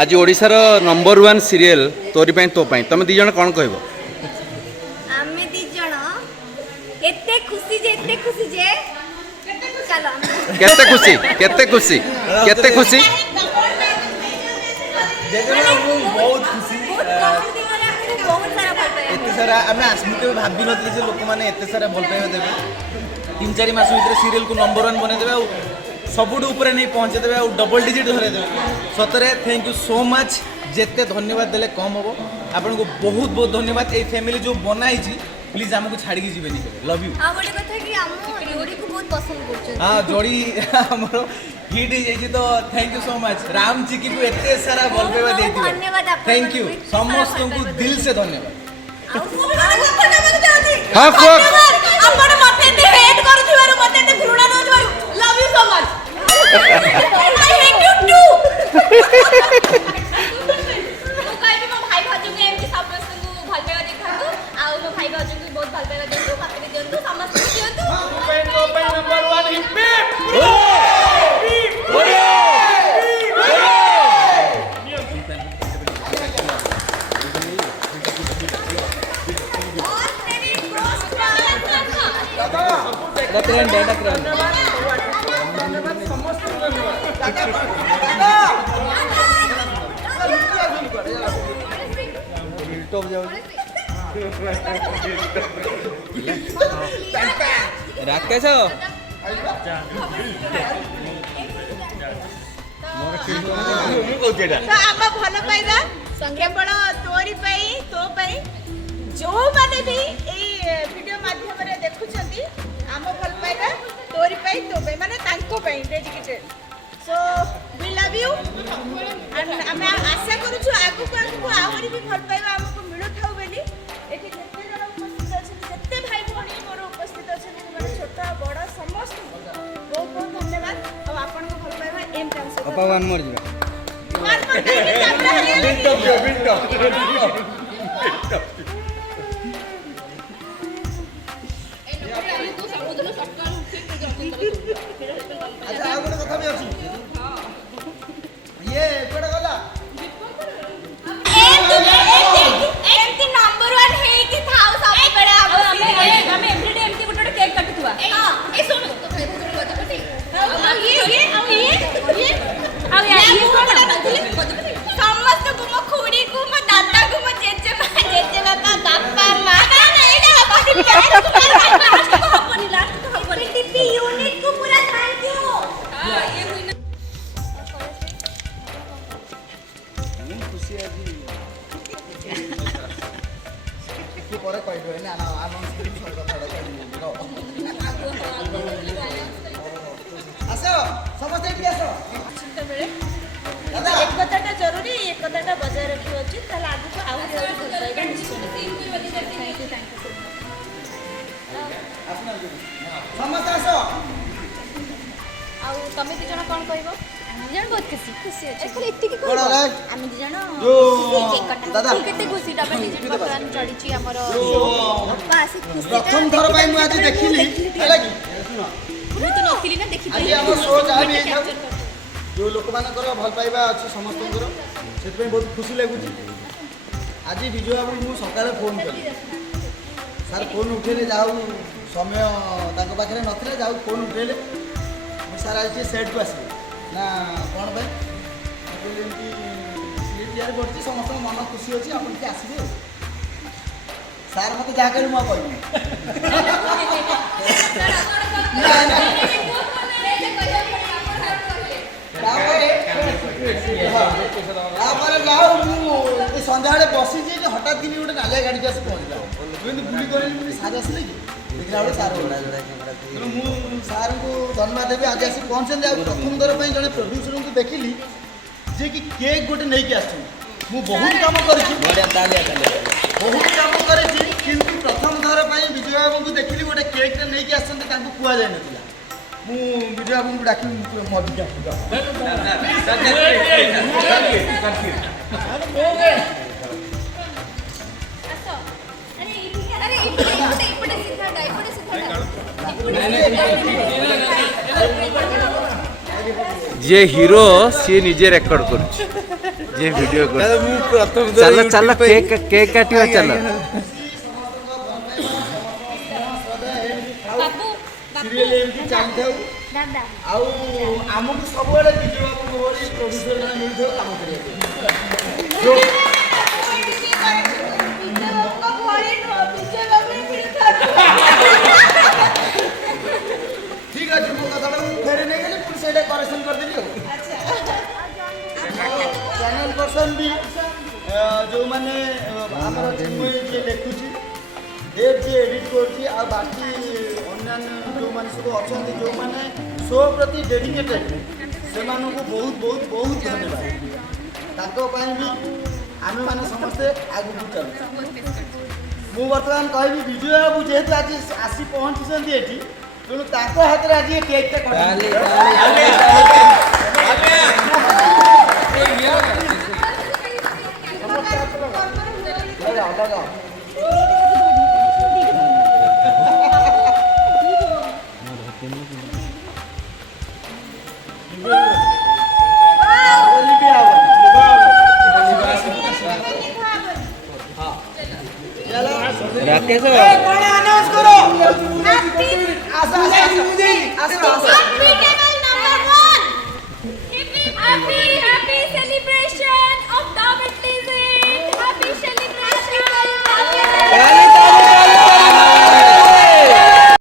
आज ओडिशार number 1 serial तोरी पाई तो पाई तुम दी जण कौन कहबो? आमे दी जण एते खुशी जे चलो केते खुशी केते खुशी केते खुशी बहुत खुशी बहुत सारा भल पाए एते सारा आमे आस्मिते भाबी नथि जे लोक माने एते सारा भल पाए देबे 3-4 मास भीतर सीरियल को नंबर 1 बने देबे सबुठ ऊपर नहीं पहुंचे देवे और डबल डिजिट धरे देवे सतरे थैंक यू सो मच जेते धन्यवाद देले कम हम आपन को बहुत बहुत धन्यवाद ए फैमिली जो बनाई छी प्लीज हमको छाड़ी के जीवेनी लव यू आ बड़ी कथा कि हम जोड़ी को बहुत पसंद करछन हां जोड़ी हमरो हिट हे जाई तो thank you so much Ram ji की को एते सारा भल पाइबा देती धन्यवाद आप थैंक यू समस्त को दिल से धन्यवाद हां को आपण मते ते वेट करूथिबारु मते ते घृणा नोजबारु love you so much I hate you too तो काई मो भाई भाजू के एमती समस्त को भल पाइबा देखातु आ मो भाई भाजू को बहुत भल पाइबा देतु मते भी देंतु समस्त को देंतु नंबर 1 हिप राकेश तो आम भल पाइबा केवल तोरी पाई तो पाई जो माने भी ए वीडियो माध्यम रे देखुछंती आम भल पाइबा तोरी पाई तो पाई माने तांको पाई dedicated so we love you and हम आशा करू छु आगु को आहुरी भी भल पाइबा हमको मिलु थाउ बेली एठी जत्ते जण उपस्थित अछन जत्ते भाई भणी मोर उपस्थित अछन माने छोटा बड़ा समस्त बहुत बहुत धन्यवाद अब आपन को भल पाइबा एम ट्रांसफर अपा वन मोर जीवा अच्छा आ गोटे कथा भी अछि ये कोडा गला एमती नंबर 1 हे कि थाउ सब बड़े हम एवरीडे एमती गुटे केक काटुवा हां ए सुन तो भाई भूल बता कटी ये कोडा नथले समस्त को मो खुड़ी को मो दादा को मो जेजे बाबा बापा मां एटा बाकी प्यार को हबनी लास्ट को हबनी टीपी यूनिट को पूरा थैंक यू हां ये हुई ना खुशी আজি के परे कहबो ना ना आनंद से कथाडा कहबो आसो समस्त एठी आसो चिंता बेले दादा एक कथाटा जरूरी एक कथाटा बजाय रखियो अछि ताला आगु को आउ भल पाइबा निश्चय थैंक यू समस्त आसो आ तमे दी जण कोन कहबो हम जण बहुत खुशी अछि खाली एत्ती की कोन रे हम दी जण जो दादा केते खुशी डबल डिजिट बटन चढ़ी छी हमर पास खुशी प्रथम थर पाई मु आज देखिली हैला कि मु तो नथिली ना देखि आज हम शो जा भी जो लोक मानकर भल पाइबा अछि समस्त से बहुत खुशी लगुची आज विजय बाबू मु सकाळे फोन करी सर फोन उठेले जाऊ समय ताको पाखरे नथिले जाऊ फोन उठेले सर आज सेट को आसी ना कौन भाई तैयारी करছি समस्त मन खुशी अच्छी अपन के आसबे सार मत जहाँ करी मुझे जाओ सन्ध्या बसी हठात कि गोटे नालिया गाड़ी आस पहुँचला बुली कर सार आसले कि देखला बेले सार तेणु सार को धन्यवाद देवी आज आसी पहुँचे प्रथम थर पर जड़े प्रोड्यूसर को देखिली जे कि केक गोटे नहीं कि आस बहुत काम कर बहुत काम कर किंतु प्रथम थर पर विजय बाबू को देखिली गोटे केक नहीं कि आस कह जाए ना मु विजय बाबू को डाक मधुका जे हीरो सी निजे रेकर्ड करुछि जे वीडियो कर ମୁଁ ପ୍ରଥମ चल चल केक केक काटियो चल ବାବୁ ସିରିଏଲ ଏମିତି ଚାଲିଥାଉ ଦାଦା ଆଉ ଆମକୁ ସବୁବେଳେ ବିଜୟ ବାବୁଙ୍କ ଭଳି ପ୍ରଡ୍ୟୁସର ମାନେ ମିଳୁଥାଉ କାମ କରିବାକୁ ଠିକ ଅଛି ମୋ କଥାଟା ମୁଁ ଫେରେ ନେଇଗଲି ପୁଣି ସେଇଟା କରେକ୍ସନ କରିଦେଲି ଆଉ ଚ୍ୟାନେଲ ପର୍ସନ ବି ଯେଉଁମାନେ ଆମର ଚିନ୍ମୟୀ ଯିଏ ଲେଖୁଛି ଦେବ ଯିଏ ଏଡିଟ୍ କରୁଛି ଆଉ ବାକି ଅନ୍ୟାନ୍ୟ ଯେଉଁମାନେ ସବୁ ଅଛନ୍ତି ଯେଉଁମାନେ ଶୋ ପ୍ରତି ଡେଡିକେଟେଡ୍ ସେମାନଙ୍କୁ ବହୁତ ବହୁତ ବହୁତ ଧନ୍ୟବାଦ ତାଙ୍କ ପାଇଁ ବି ଆମେମାନେ ସମସ୍ତେ ଆଗକୁ ଚାଲୁଛୁ ମୁଁ ବର୍ତ୍ତମାନ କହିବି ବିଜୟ ବାବୁ ଯେହେତୁ ଆଜି ଆସି ପହଞ୍ଚିଛନ୍ତି ଏଠି ତେଣୁ ତାଙ୍କ ହାତରେ ଆଜି ଏ କେକ୍ଟା କଟାଯିବ Rakesh Happy table number 1. Happy